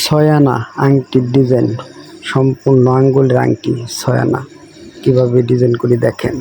ছয় আনা আংটির ডিজাইন, সম্পূর্ণ আঙ্গুলের আংটি 6 আনা। কীভাবে ডিজাইন করে দেখেন।